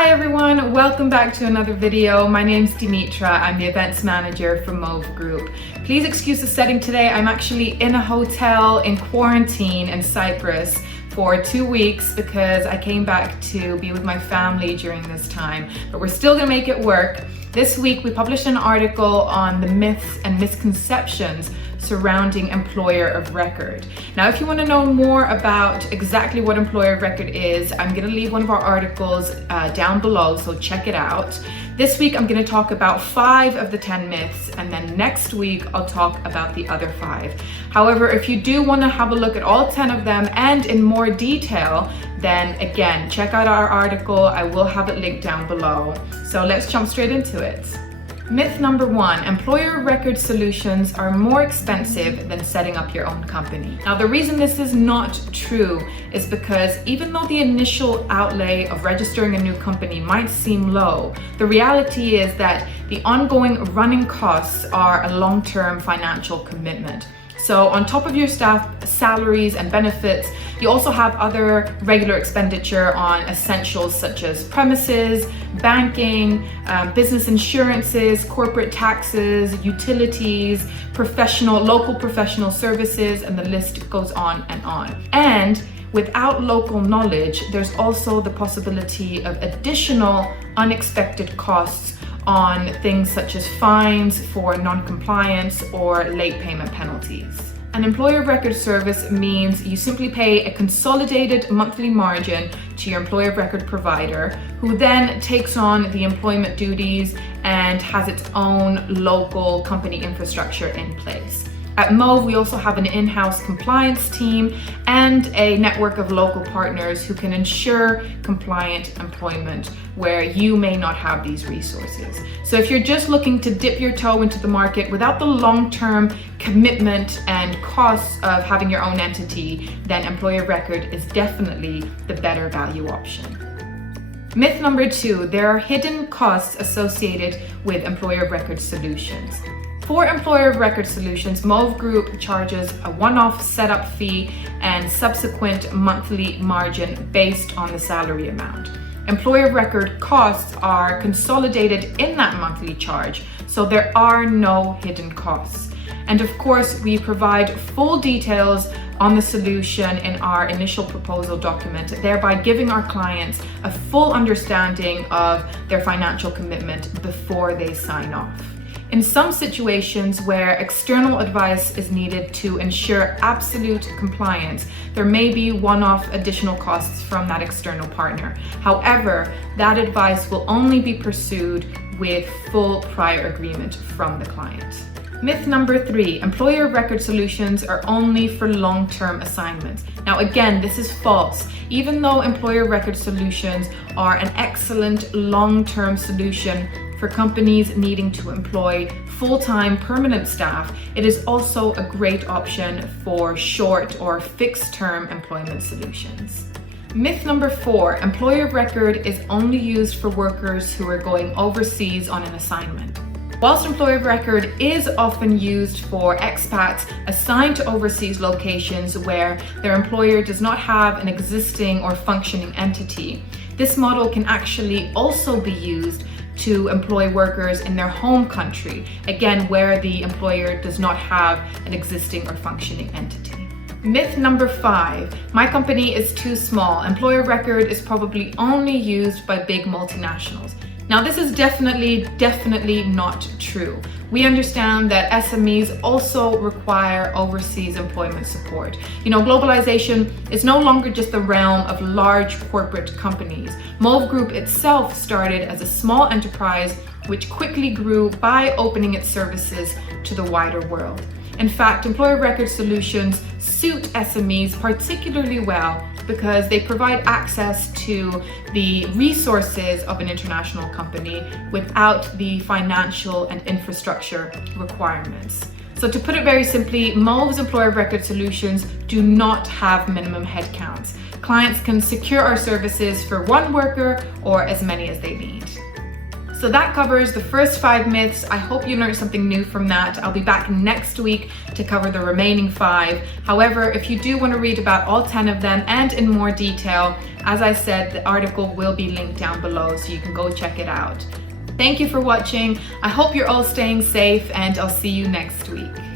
Hi everyone, welcome back to another video. My name's Dimitra, I'm the events manager for Mauve Group. Please excuse the setting today. I'm actually in a hotel in quarantine in Cyprus for 2 weeks because I came back to be with my family during this time, but we're still gonna make it work. This week we published an article on the myths and misconceptions surrounding employer of record. Now, if you want to know more about exactly what employer of record is, I'm going to leave one of our articles down below, so check it out. This week I'm going to talk about 5 of the 10 myths, and then next week I'll talk about the other 5. However, if you do want to have a look at all 10 of them and in more detail, then again, check out our article. I will have it linked down below. So let's jump straight into it. Myth number 1, employer record solutions are more expensive than setting up your own company. Now, the reason this is not true is because even though the initial outlay of registering a new company might seem low, the reality is that the ongoing running costs are a long-term financial commitment. So on top of your staff salaries and benefits, you also have other regular expenditure on essentials such as premises, banking, business insurances, corporate taxes, utilities, local professional services, and the list goes on and on. And without local knowledge, there's also the possibility of additional unexpected costs on things such as fines for non-compliance or late payment penalties. An employer of record service means you simply pay a consolidated monthly margin to your employer of record provider, who then takes on the employment duties and has its own local company infrastructure in place. At Mauve, we also have an in-house compliance team and a network of local partners who can ensure compliant employment where you may not have these resources. So if you're just looking to dip your toe into the market without the long-term commitment and costs of having your own entity, then employer record is definitely the better value option. Myth number 2, there are hidden costs associated with employer record solutions. For employer of record solutions, Mauve Group charges a one-off setup fee and subsequent monthly margin based on the salary amount. Employer of record costs are consolidated in that monthly charge, so there are no hidden costs. And of course, we provide full details on the solution in our initial proposal document, thereby giving our clients a full understanding of their financial commitment before they sign off. In some situations where external advice is needed to ensure absolute compliance, there may be one-off additional costs from that external partner. However, that advice will only be pursued with full prior agreement from the client. Myth number 3, employer record solutions are only for long-term assignments. Now again, this is false. Even though employer record solutions are an excellent long-term solution for companies needing to employ full-time permanent staff, it is also a great option for short or fixed-term employment solutions. Myth number 4, employer record is only used for workers who are going overseas on an assignment. Whilst employer of record is often used for expats assigned to overseas locations where their employer does not have an existing or functioning entity, this model can actually also be used to employ workers in their home country, again, where the employer does not have an existing or functioning entity. Myth number 5, my company is too small. Employer record is probably only used by big multinationals. Now, this is definitely not true. We understand that SMEs also require overseas employment support. You know, globalization is no longer just the realm of large corporate companies. Mauve Group itself started as a small enterprise which quickly grew by opening its services to the wider world. In fact, employer record solutions suit SMEs particularly well because they provide access to the resources of an international company without the financial and infrastructure requirements. So to put it very simply, Mauve's employer record solutions do not have minimum headcounts. Clients can secure our services for one worker or as many as they need. So that covers the first 5 myths. I hope you learned something new from that. I'll be back next week to cover the remaining 5. However, if you do want to read about all 10 of them and in more detail, as I said, the article will be linked down below so you can go check it out. Thank you for watching. I hope you're all staying safe, and I'll see you next week.